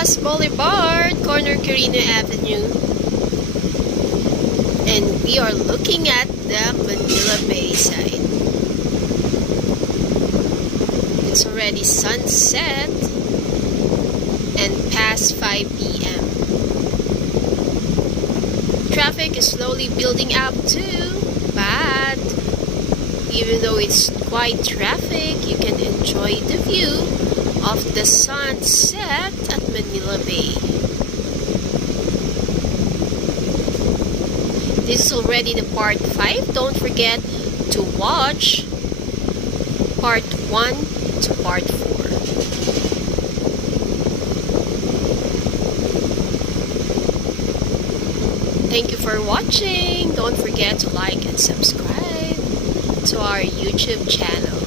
Rojas Boulevard, corner Quirino Avenue. And we are looking at the Manila Bay side. It's already sunset and past 5 p.m. Traffic is slowly building up too, but even though it's quite traffic, you can enjoy the view of the sunset at Manila Bay. This is already the part 5. Don't forget to watch part 1 to part 4. Thank you for watching. Don't forget to like and subscribe to our YouTube channel.